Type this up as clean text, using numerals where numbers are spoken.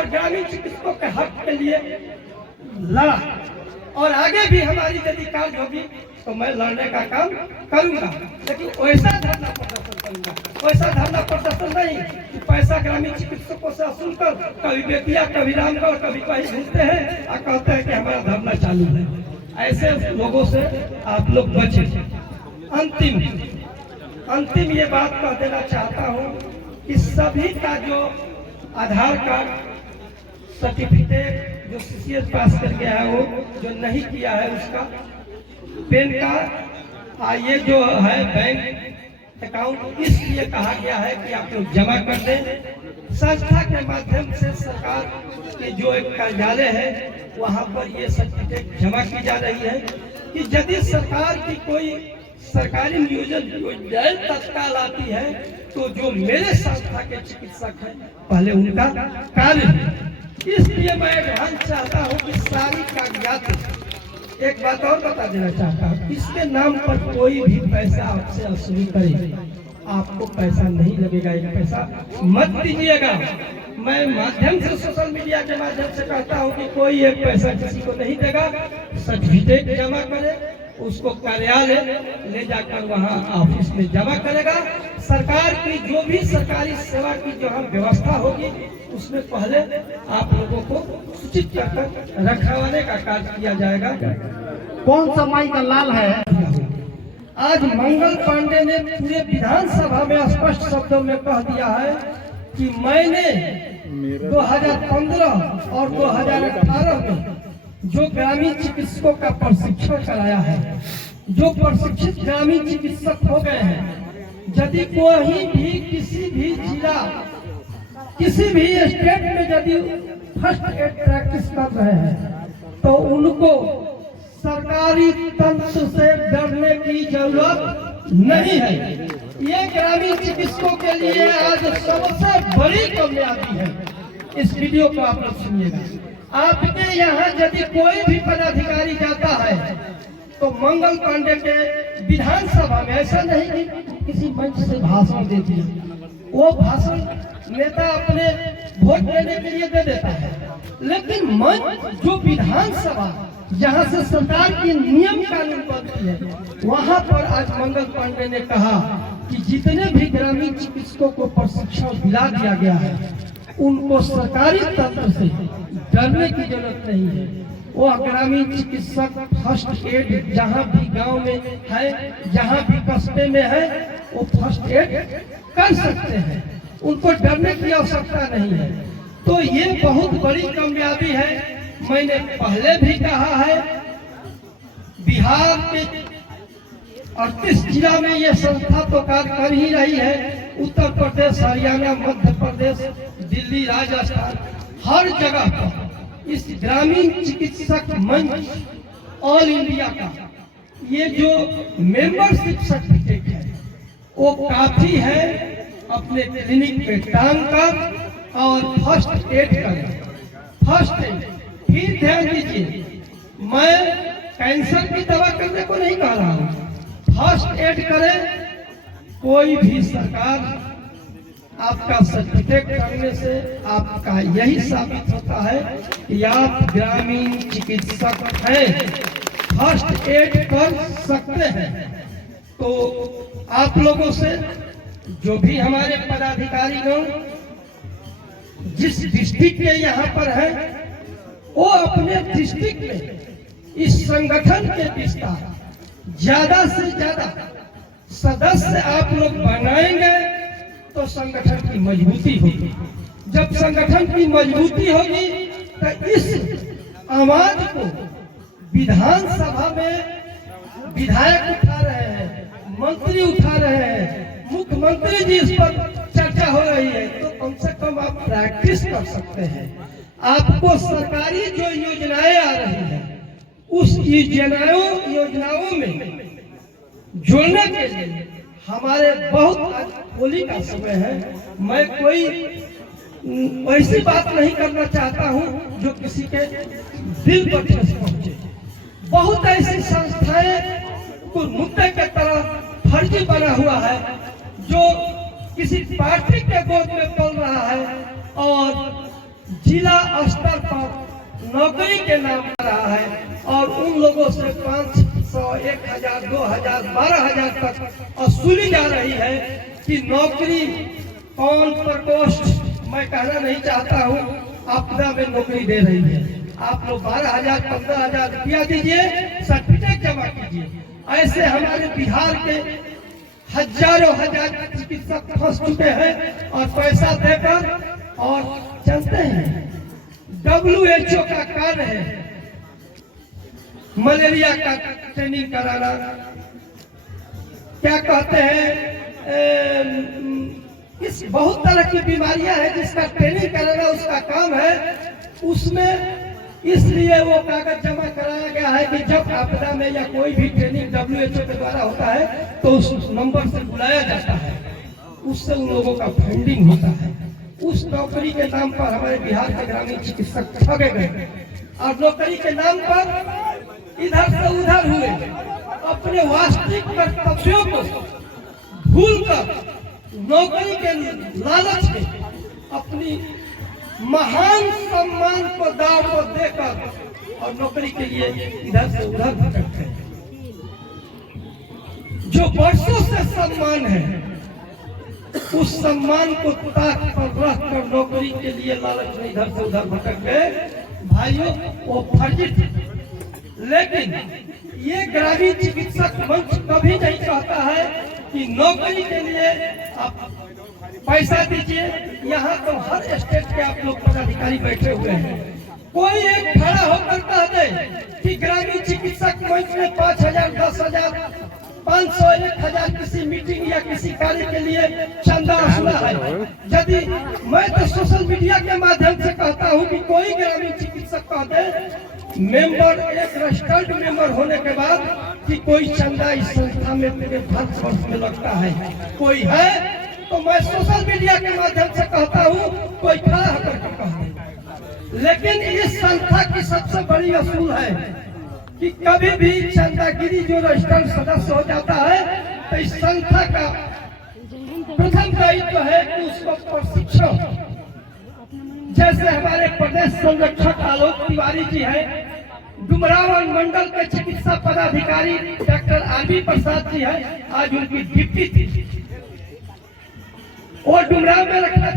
और ग्रामीण चिकित्सकों के हक के लिए लड़ा, और आगे भी हमारी यदि कार्य होगी तो मैं लड़ने का काम करूंगा। लेकिन वैसा धरना प्रदर्शन करूंगा, वैसा धरना प्रदर्शन नहीं कि पैसा ग्रामीण चिकित्सकों से वसूल कर कभी बेतिया, कभी रामगढ़, कभी कहीं घूमते हैं और कहते हैं कि हमारा धरना चालू है। ऐसे लोगों से आप लोग बचे। अंतिम ये बात कह देना चाहता हूँ कि सभी का जो आधार कार्ड सर्टिफिकेट जो CCS पास कर गया है, वो जो नहीं किया है उसका पैन कार्ड, ये जो है बैंक अकाउंट, इसलिए कहा गया है कि आप लोग जमा कर दें। संस्था के माध्यम से सरकार के जो एक कार्यालय है वहाँ पर ये सर्टिफिकेट जमा की जा रही है कि यदि सरकार की कोई सरकारी नियोजन योजनाएं तत्काल आती है तो जो मेरे संस्था के चिकित्सक हैं पहले उनका कार्य है। इसलिए मैं ध्यान चाहता हूँ कि सारी कागजात, एक बात और बता देना चाहता हूँ, इसके नाम पर कोई भी पैसा आपसे वसूली करे, आपको पैसा नहीं लगेगा, एक पैसा मत दीजिएगा। मैं माध्यम से, सोशल मीडिया के माध्यम से कहता हूँ कि कोई एक पैसा किसी को नहीं देगा। सर्टिफिकेट जमा करे, उसको कार्यालय ले जाकर वहाँ ऑफिस में जमा करेगा। सरकार की जो भी सरकारी सेवा की जो हम व्यवस्था होगी उसमें पहले आप लोगों को सूचित कर रखवाने का कार्य किया जाएगा। कौन सा माई का लाल है? आज मंगल पांडे ने पूरे विधानसभा में स्पष्ट शब्दों में कह दिया है कि मैंने 2015 और 2018 में जो ग्रामीण चिकित्सकों का प्रशिक्षण कराया है, जो प्रशिक्षित ग्रामीण चिकित्सक हो गए हैं, यदि कोई भी किसी भी जिला, किसी भी स्टेट में यदि फर्स्ट एड प्रैक्टिस कर रहे हैं तो उनको सरकारी तंत्र से डरने की जरूरत नहीं है। ये ग्रामीण चिकित्सकों के लिए आज सबसे बड़ी कामयाबी है। इस वीडियो को आप लोग सुनिएगा। आपके यहाँ यदि कोई भी पदाधिकारी जाता है तो मंगल पांडे के विधानसभा में, ऐसा नहीं कि किसी मंच से भाषण दे दिया, वो भाषण नेता अपने वोट लेने के लिए दे देता है, लेकिन मंच जो विधानसभा जहाँ से सरकार की नियम कानून बनती है, वहाँ पर आज मंगल पांडे ने कहा कि जितने भी ग्रामीण चिकित्सकों को प्रशिक्षण दिला दिया गया है उनको सरकारी तंत्र से डरने की जरूरत नहीं है। वो ग्रामीण चिकित्सक फर्स्ट एड जहाँ भी गांव में है, जहाँ भी कस्बे में है, वो फर्स्ट एड कर सकते हैं, उनको डरने की आवश्यकता नहीं है। तो ये बहुत बड़ी कामयाबी है। मैंने पहले भी कहा है, बिहार के 38 जिला में ये संस्था तो कार्य कर ही रही है। उत्तर प्रदेश, हरियाणा, मध्य प्रदेश, दिल्ली, राजस्थान, हर जगह पर इस ग्रामीण चिकित्सक मंच ऑल इंडिया का ये जो मेंबरशिप सर्टिफिकेट है वो काफी है अपने क्लिनिक पे टांग कर और फर्स्ट एड करें। फर्स्ट एड, फिर ध्यान दीजिए, मैं कैंसर की दवा करने को नहीं कह रहा हूँ, फर्स्ट एड करें। कोई भी सरकार आपका सर्टिफिकेट करने से आपका यही साबित होता है कि आप ग्रामीण चिकित्सक हैं, फर्स्ट एड कर सकते हैं। तो आप लोगों से, जो भी हमारे पदाधिकारीगण जिस डिस्ट्रिक्ट के यहाँ पर है, वो अपने डिस्ट्रिक्ट में इस संगठन के विस्तार ज्यादा से ज्यादा सदस्य आप लोग बनाएंगे तो संगठन की मजबूती होगी। जब संगठन की मजबूती होगी तो इस आवाज को विधानसभा में विधायक उठा रहे हैं, मंत्री उठा रहे हैं, मुख्यमंत्री जी इस पर चर्चा हो रही है, तो कम से कम आप प्रैक्टिस कर सकते हैं। आपको सरकारी जो योजनाएं आ रही हैं उस योजनाओं में जोड़ने के लिए हमारे बहुत होली का समय है। मैं कोई ऐसी बात नहीं करना चाहता हूं जो किसी के दिल पर ठेस पहुंचे। बहुत ऐसी संस्थाएं को मुद्दे के तरह फर्जी बना हुआ है जो किसी पार्टी के गोद में पल रहा है और जिला स्तर पर नौकरी के नाम आ रहा है और उन लोगों से 500, 1000, 2000, 12000 तक वसूली जा रही है कि नौकरी कौन प्रकोष्ठ मैं कहना नहीं चाहता हूँ, आपदा में नौकरी दे रही है। आप लोग 12,000, 15,000 रुपया दीजिए, सर्टिफिकेट जमा कीजिए। ऐसे हमारे बिहार के हजारों हजार चिकित्सक फंस चुके हैं और पैसा देकर, और जानते हैं WHO का कार्य है मलेरिया का ट्रेनिंग कराना, क्या कहते हैं इस बहुत तरह की बीमारियां हैं जिसका ट्रेनिंग कराना उसका काम है। उसमें इसलिए वो कागज जमा कराया गया है कि जब आपदा में या कोई भी ट्रेनिंग WHO के द्वारा होता है तो उस नंबर से बुलाया जाता है, उससे उन लोगों का फंडिंग होता है। उस नौकरी के नाम पर हमारे बिहार के ग्रामीण चिकित्सक ठगे गए और नौकरी के नाम पर इधर से उधर हुए, अपने वास्तविक कर्तव्यों को भूलकर नौकरी के लालच में अपनी महान सम्मान को दाव को देकर और नौकरी के लिए इधर से उधर भटकते हैं। जो वर्षों से सम्मान है उस सम्मान को ताक पर रखकर नौकरी के लिए लालच में इधर से उधर भटक गए। भाइयों, वो फर्जी थे, लेकिन ये ग्रामीण चिकित्सक मंच कभी नहीं चाहता है कि नौकरी के लिए आप पैसा दीजिए। यहाँ तो हर स्टेट के आप लोग पदाधिकारी बैठे हुए हैं, कोई एक खड़ा होकर कह दे कि ग्रामीण चिकित्सक मंच में 5,000, 10,000, 500, 1,000 किसी मीटिंग या किसी कार्य के लिए चंदा वसूला है। यदि मैं तो सोशल मीडिया के माध्यम से कहता हूँ कि कोई ग्रामीण चिकित्सक कह दे मेंबर, एक रजिस्टर्ड मेंबर होने के बाद कि कोई चंदा इस संस्था में मेरे वर्ष में लगता है, कोई है तो मैं सोशल मीडिया के माध्यम से कहता हूँ कोई खड़ा होकर के कह दे। लेकिन इस संस्था की सबसे बड़ी असूल है कि कभी भी चंदागिरी जो रजिस्टर्ड सदस्य हो जाता है तो इस संस्था का प्रथम दायित्व है कि उसको प्रशिक्षण, जैसे हमारे प्रदेश संरक्षक आलोक तिवारी जी हैं, डुमरावन मंडल के चिकित्सा पदाधिकारी डॉक्टर RB प्रसाद जी हैं, आज उनकी डिप्टी थी, वो डुमराव में रखना